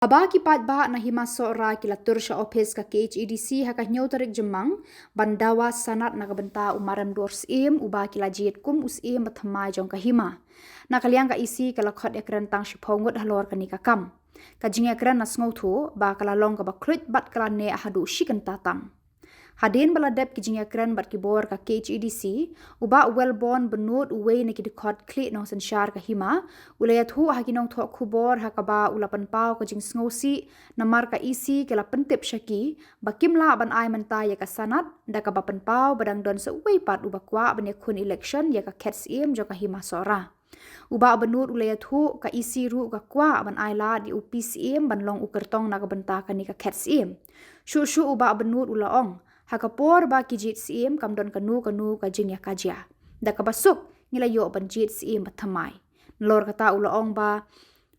Aba kipat ba na Hima Sohra Iatur sa office ka KHEDC haka tarik jemang bandawa sanat na kabenta umaram dors uba kila jiet kum usim bathamai jong ka Hima. Na kaliang ka isi kala khot ekran tang shipongot halor ka kam. Ka jing ekran na sngotu ba kala long ka ba klut bat kala ne ahadu shikan tatang. Hadin baladep ki jing ekran bat Khubor ka KHEDC uba wellborn benut uwe ne ki dikot klik nong sensyar ka Hima Iatur hakinong thok Khubor hakaba ulapan pau ka jing sngosi namar ka isi kala pentip syaki bakimla ban ai menta ya ka sanat da ka bapan pau badang don sa uwe pat ubakwa bane kun election ya ka KHEDC jo ka Hima Sohra. Uba benut Iatur ka isi ru ka kwa ban ai la di UPCM ban long ukertong na ka benta ka ni ka KHEDC. Shu uba benut ulaong hakapor ba ki JCM kamdon kanu ka jing ya kajia. Da ka basuk ngilayo ban JCM bathamai. Nlor kata ulaong ba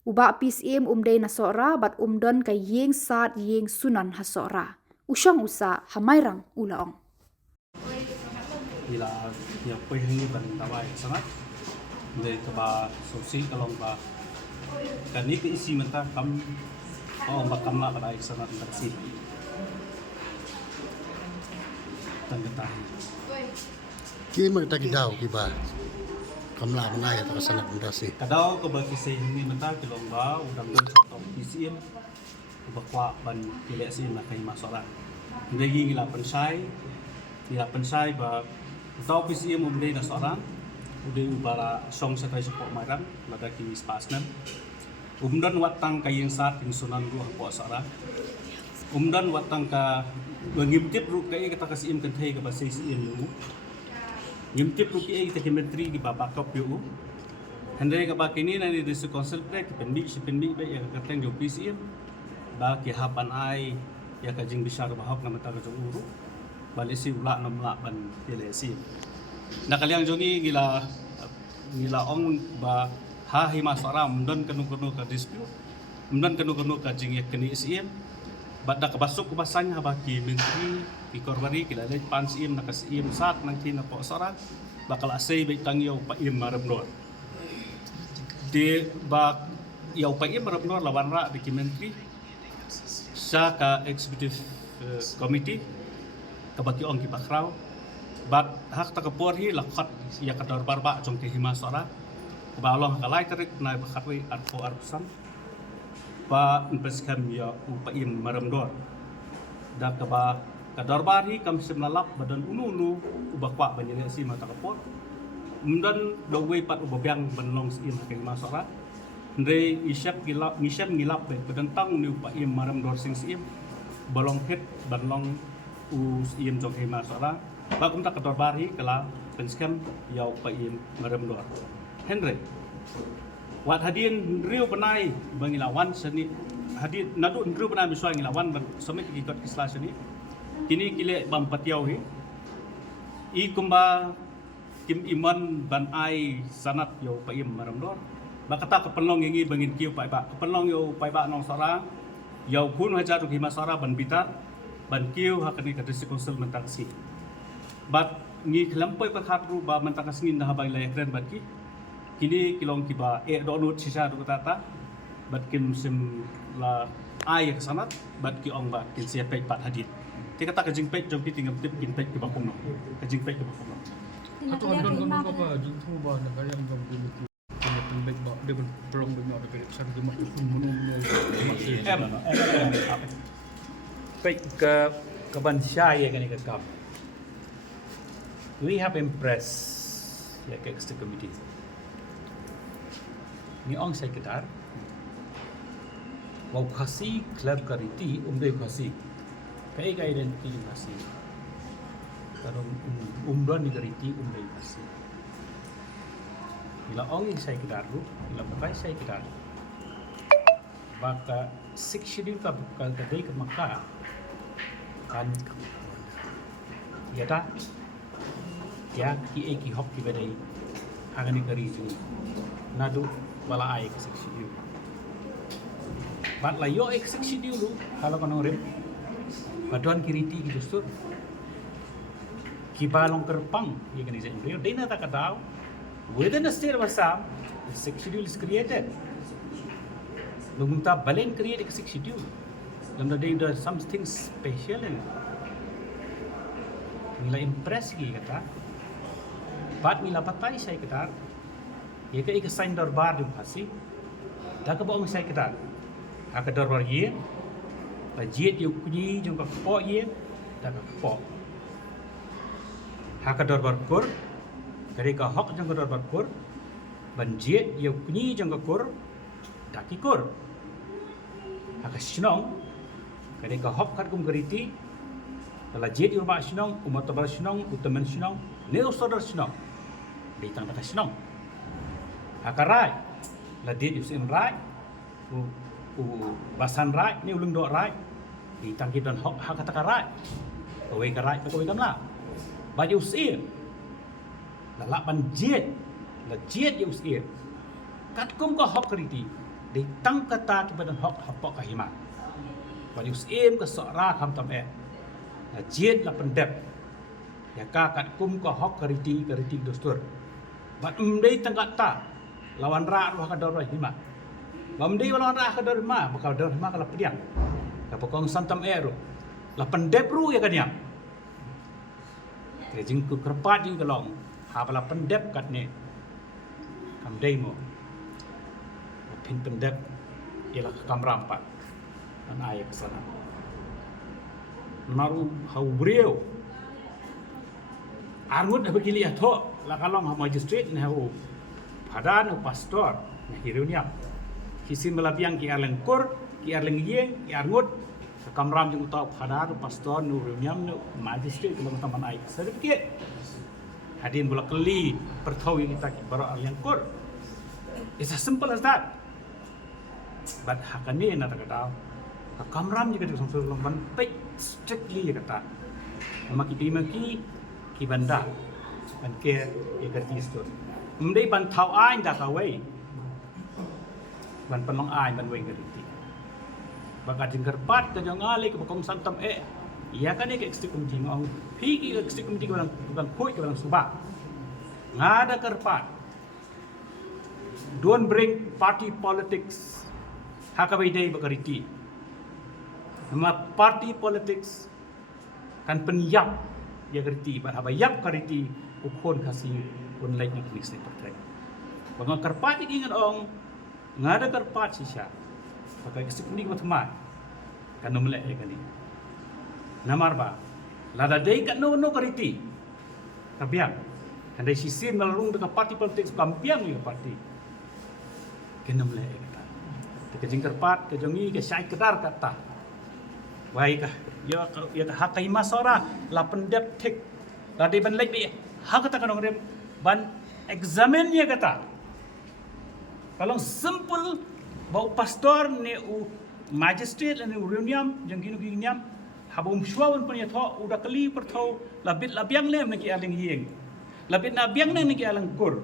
uba PCM umday na Sohra bat umdon ka yeng sat yeng sunan ha Sohra. Usyang usa hamairang ulaong. Ila ya pehni ban tawai sangat. Dari ke ba sosi kalong ba kani ke isi menta kam bakam la pada sangat taksi. Kima kita kidau kiba kamla mana ya tak sangat mendasi. Kadau ke bagi saya ini menta kilong ba udang dan satu PCM bakwa ban pilih si nak Hima Sohra. Ndegi ngila pensai ba tau PCM umdei na Sohra udah ubara song setai support marang lada kini spasnem. Umdan watang kayeng saat in sunan ruah po Sohra. Umdan watang ka ngimtip ru kay kita kasi im kantay ka basay si im lu. Ngimtip ru kay kita kementri di babakop yu. Handai ka ba kini na ni disu council plek pendi ba ya kateng jo PCM ba ki hapan ai ya ka jing bisar bahok na mata ka jong uru. Bali si ula na mla ban PLC. Nakaliang jongi gila ong ba ha Hima Sohra umdan kanu ka dispute. Umdan kanu ka jing ya kini SIM. Bada kabasok kubasanya baki menteri ikorbari kila lej pansim nakasim sat nang tina po Sohra bakal asay bay tangyaw pa im marabnor di bak yaw pa im marabnor lawan ra di menteri sa ka executive committee kabaki ong kibakraw bat hak takapor hi lakot ya kadar barba jong ke Hima Sohra kubalong kalay tarik na bakatwi arpo arpusan ba impeskam ya upaim maramdor da ka ba kadar hi kam simlalap badan unu ubakwa banyak si mata kapot mundan dogwe pat ubabyang banlong si Hima Sohra ndre isyap ngilap badan tang ni upaim maramdor sing si balong het banlong im jong Hima Sohra ba kum ta kadar hi kala penskam ya upaim maramdor Henry wat hadin riu penai bangilawan seni hadin nadu riu penai misua ngilawan sampai ikut kislah seni kini kile bam patiau hi I kumba kim iman ban ai sanat yo paim maramdor bakata kepelong ingi bangin kiu pai ba kepelong yo pai ba nong Sohra yo kun hajar Hima Sohra ban bitar ban kiu hakani ka district council mentaksi bat ngi kelampoi perkhat ru ba mentakas ngin dah bang layakren baki kini kilong kiba donut sisa do tata bat kim sim la ai ke sanat bat ki ong ba kin sia pek pat hadit ti kata ka jing pek jong ti tingam tip kin pek ke bakung no ka jing pek ke bakung no atau andon apa jing tu ba na kayang jong ti tin pek ba de belum de no de sar de mak munum pek ke ban syai kan ke kap we have impressed ya ke executive committee ni ong sekitar wau khasi club kariti umdai khasi kai ga identity khasi tarong umdon ni kariti umdai khasi ila ong sekitar ru ila pakai sekitar baka sik schedule ka dei ka maka kan yata ya ki eki hok ki bedai hangani kari juni nadu wala ai executive bat la yo executive lu kalau kono rem badan kiriti ki dustur ki balong kerpang ye kan izin rio dena ta kadau within a state of Assam the executive is created Meminta balen create a schedule. Dalam ada something special ni. Mila impress lagi kata. Bat mila patai saya kata. Ia ke sign darbar di khasi. Dah ke bawa saya kata. Hak darbar ye. Bajet yu kunyi jong ka po ye. Dah ka po. Hak darbar kur. Kari ka hok jong ka darbar kur. Banjet yu kunyi jong ka kur. Dah ki kur. Hak Shillong. Kari ka hok kat kum geriti. Kalau jet yu ba Shillong, umat tabar Shillong, utaman Shillong, neo sodar Shillong. Ditang dak Shillong. Hakarai. La jet yu sim rai. Basan rai, ni ulung dok rai. Ditang ki don hok hak kata rai. Kawai ka rai, kawai kamla. Baju usir. La lapan jet. La jet yu usir. Kat kum ka hok geriti. Ditang kata ki badan hok hapok ka Hima. Baju usir ke Sohra ham tam jet la pendep. Ya ka kat kum ka hok geriti dostur. Bat umdei tangkat ta. Lawan ra ruh ka dor Hima. Bamdei lawan ra ka dor Hima, bakal dor Hima kala pediang. Ka pokong santam ru. La pendep ru ya kan yang. Jing ku kerpat jing kelong. Ha pala pendep kat ni. Kamdei mo. Pin pendep ialah ke kamera 4. Dan ayah ke sana. Maru haubriu. Armut dah begili atho la kalong ha magistrate NEHU. Madan pastor hirunya. Kisim belapiang ki arleng kur, ki arleng yeng, ki arngut. Kamram jeng utau Madan pastor nurunyam nu magistrate kelong taman aik. Sedikit. Hadin bola keli pertawi kita ki baro arleng kur. It's as simple as that. But hakane na takataw. Kamram juga disungsur lomban pek strictly kata. Maki ki banda ban ke ikerti stor. Mendai ban thau ai dah kawai. Ban penong ai ban wei gerti. Baka jengker pat ke jong ale ke pokong santam ia kan ke ekstikum jingong. Pi ki ekstikum ti bukan koi ke subak. Ngada kerpat. Don't bring party politics. Hakabai dai bakariti. Nama party politics kan penyap ya gerti ban habayap kariti khuborkhasi un lain ni klik seperti. Bang kerpat ini ingat ong ngada kerpat sisa. Pakai kesik ni berteman. Kan nomlek ya kani. Namar ba. Lada dei kan no kariti. Kabiang. Kan dei sisim melalung dengan party politics kampiang ni party. Kan nomlek ya kata. Tekejing kerpat kejongi ke syai kedar kata. Baik ya hak Hima Sohra la pendep tek la de ban lek bi hak kata kan orang ban examine nya kata kalau simple bau pastor ne magistrate ne reuniam jang ginu giniam habum shwaun pun ya tho udah kali pertho labit labiang lem ne ki aling hieng labit nabiang ne ki alang kur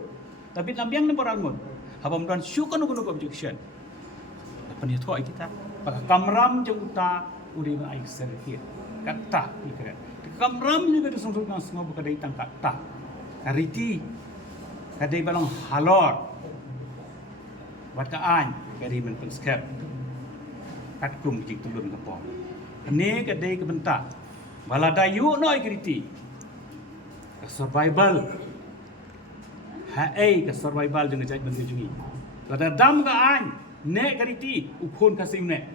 labit nabiang ne borangun habum don syukon gunuk objection apa ni tho kita pak kamram jang uta udah aik serikit kata kita kamram juga disungsur dengan semua berkadai tang kata kariti kadai balong halor buat kaan kari men penskep kat kum jik tulun kapong ini kadai kebentak baladayu noi kariti survival ke survival dengan jaj menjungi lada dam kaan ne kariti khuborkhasi ne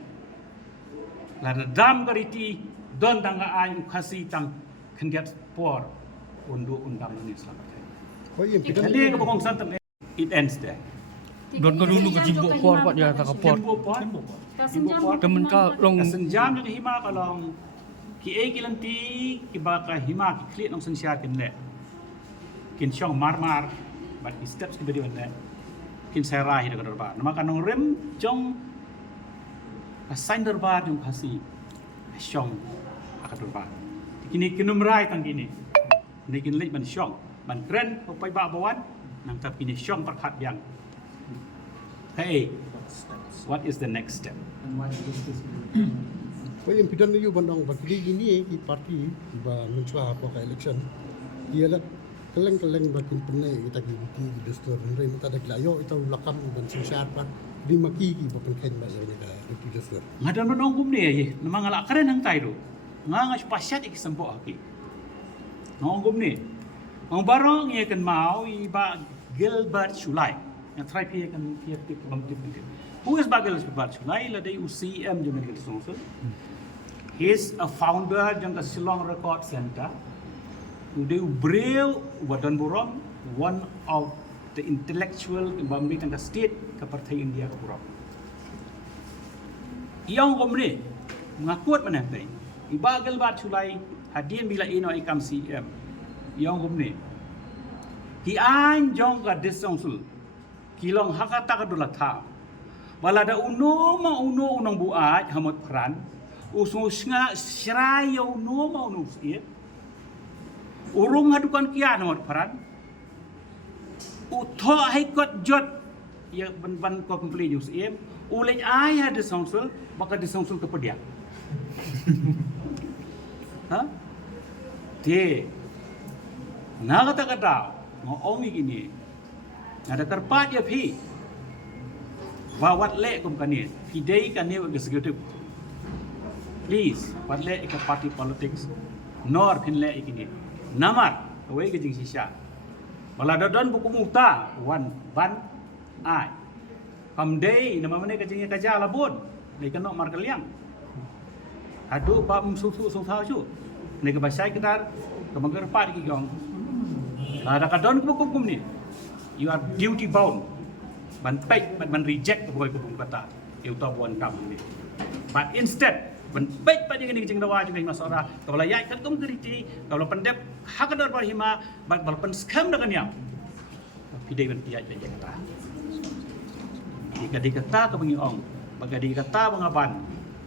lada dam kariti don tangga ay khasi tang kendiat por undu undam ni selamat. Oh iya, kita Jadi ke pokong santam it ends there. Don ko dulu ke jimbok por pat ya tak por. Temen ka long Senjam ke Hima kalong ki kilanti ki ba ka Hima ki klit nong sensia kin le. Kin syong mar but steps ki bedi wan kin serai de kadar nama kanong rem jong assign darbar jong khasi syong akadurba. Kini kinum rai tang kini. Ni kin lek ban syong ban kren pai ba bawan nang tap kini syong perkhat yang. Hey, what is the next step? Oh iya, pidan niyo bandang bagli gini ki parti ba mencua apa ka election. Ialah keleng-keleng bakin penai kita gigi di dostor. Mereka minta dak layo itu lakam ban sinsar pa. di maki ki bapan kain masa ni ka itu jasur. Ngadan nong kum ni ye, namang ala keren hang tai do. Ngang pasyat ik sempo aki. Nong kum ni. Ang barang ye kan mau iba Gilbert Sulai. Yang try pi kan pi tip bang tip. Who is Gilbert Sulai? La dei UCM jong ni sonsol. He is a founder jong ka Shillong Record Center. Dia beliau wadan borong one of the intellectual bambi tangga state ke partai India ke borong. Yang komne mengakuat mana tadi. Ibagal bat sulai hadian bila ino ikam CM. Yang komne. Ki anjong ka desongsul. Kilong hakata ka dulatha. Balada uno ma uno unang buat hamot peran. Usmusnga syraya uno ma uno siet. Urung hadukan kian nomor peran. Utho hai kot jot ya ban ko komplain UCM ulej ayah de songsul maka de songsul ke pedia. Ha? Te. Na kata ngong gini. Ada kerpat ya pi. Wawat lek kum kani. Pidai kani executive. Please, wat lek ke party politics. Nor pin lek gini. Namar, away ke jing sisya. Wala dodon buku muta, wan ban ai. Kamdei nama mana ke jing kaja labon. Ni kena mar kaliang. Adu pa susu tahu ju. Ni ke basai kita ke mangker pat ki gong. Ada kadon buku ni. You are duty bound. Ban pek ban reject ke boy buku kata. You tahu wan tam ni. But instead ban baik pada ni jing dawa jing mas Sohra kalau yai kat kum keriti kalau pendep hak dar bar Hima bal pen scam dengan yang pidai ban piyai je kata jika dikata ke bengi ong baga dikata bangaban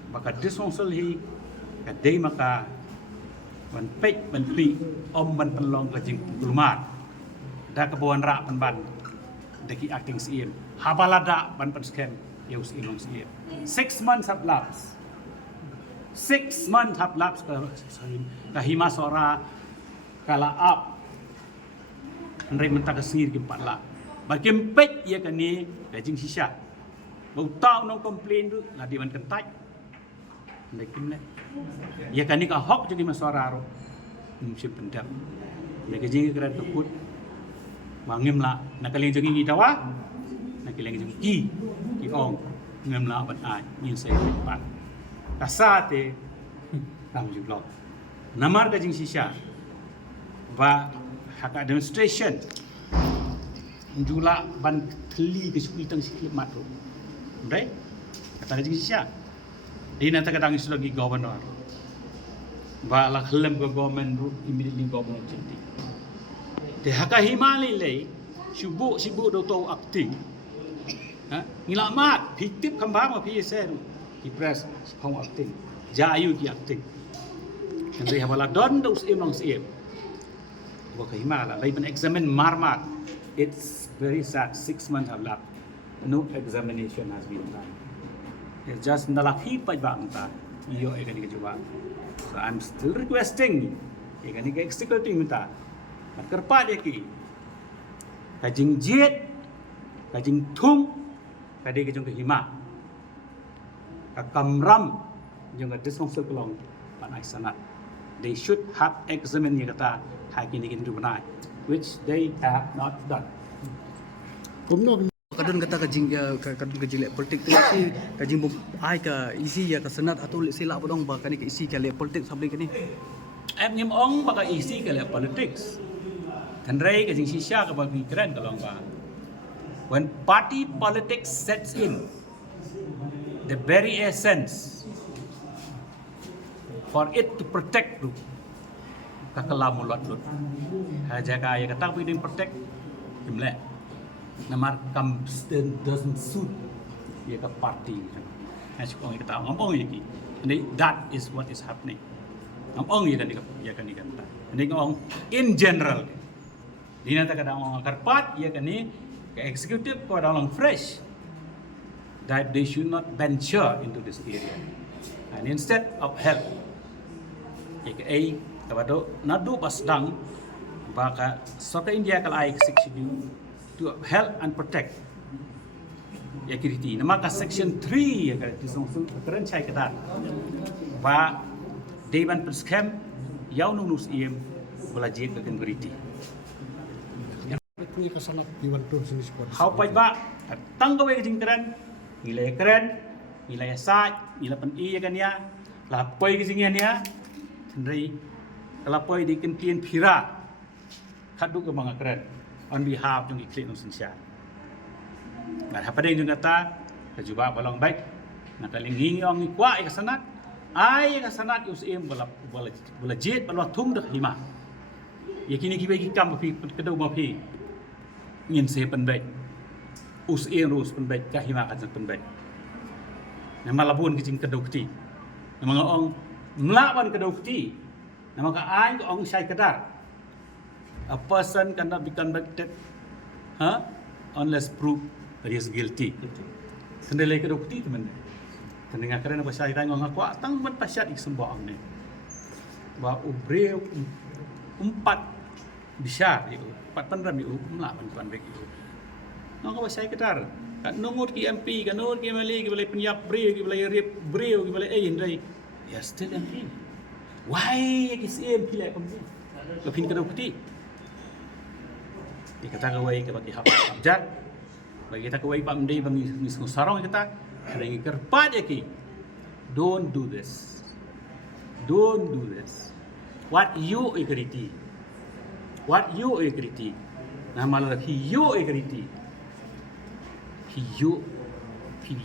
baga disongsul hi kadai maka ban baik ban pi om ban penlong ke jing gulumat da kebuan rak ban deki acting CM habalada ban pen scam yus ilong CM 6 months have lapsed 6 months have lapsed ke Hima Sohra kala up Andai mentah kesir ke 4 lap bagian pek ia kini gajing sisya bau tahu nong komplain tu lah di man kentai Andai kini ia kini ka hok jadi Hima Sohra ro mesti pendam ia gajing keren tukut mangim la nak kalian jangi tawa nak kalian jangi ki ong ngem la ban ai yin sai pat kasate tam jublok namar gajing sisya ba hak demonstration jula ban thli ke sukui tang sikit mat ro ndai kata gajing sisya ini nanti kadang isu lagi governor ba la khlem go government ro immediately governor jadi de hak Hima le sibu do to acting ha ngilamat pitip kambang ma PSR ki press hong acting jayu ki acting nanti hamala don dos long sim baka Hima la lai ban examine marmat it's very sad 6 months have left no examination has been done it's just nalaki pa bang ta iyo e kani ka so I'm still requesting e kani ka executive minta kerpa dia ki kajing jet kajing thung kadi ke jong ke Hima kamram jong ke desong sekelong panai sanat they should have examined ni kata haki ni kindu banai which they have not done Kumno Kadun kata kadun kajilek politik tu si kajing ai ka isi ya ka senat atau sila bodong ba kani ka isi ka le politik sabli kani em ngim ong baka isi ke le politics kan rai kajing sisya ka bagi keren kalong ba when party politics sets in the very essence for it to protect tu kakalam mulut lut jaga ya kata pidin protect imle namar kam doesn't suit ya ka party as ko kata ngomong iki and that is what is happening ngomong ya kan kata ini ngomong in general dina ta kada ngomong karpat ya kan ni ke executive ko dalam fresh that they should not venture into this area and instead of help AKA tabado nadu pasdang baka soka India kala ai executive to help and protect ya kiriti nama ka section 3 ya kiriti song keren chai kata ba dewan perskem yau nunus iem bola jit ke kiriti Ini kasanat Iwan Tur sini sport. hau pai ba tang gawe jing keren nilai sa nilai pen i kan ya la pai ke jingian ya tendai la pai di kentien phira khadu ke manga keren on behalf jong iklit nung sinsia ngat hapadeng jong kata kejuba balong baik nak linging ong ikwa ikasanat ai ikasanat usim bola jet balwa thum dak hima yakini ki bagi kam pi kedau ma pi ngin se pen baik usim rus pen baik ka hima ka pen baik nama labun kijing kedau kti nama ong mlawan kedau kti nama ka ai ong syai kedar a person cannot be convicted unless proved that he is guilty. Kendali kedua bukti teman. Kendali kerana pasal kita ngomong aku tang men pasal ik semua ang ni. Ba ubre umpat besar itu, 4 pandram itu melawan tuan bek itu. Ngomong pasal kita kat nomor ki MP, kat nomor ki MLA, ki balai penyap bre, ki balai rep bre, ki balai indai. Ya still MP. Why ki CM pilih komisi. Kepin kedua bukti. Dikata kawai ke bagi hak abjad bagi kita kawai pak mendai bagi nisku sarong kita ada yang kerpat ya ki don't do this what you agree nama lagi you agree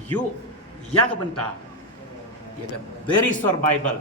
you ya kebentar ya very survival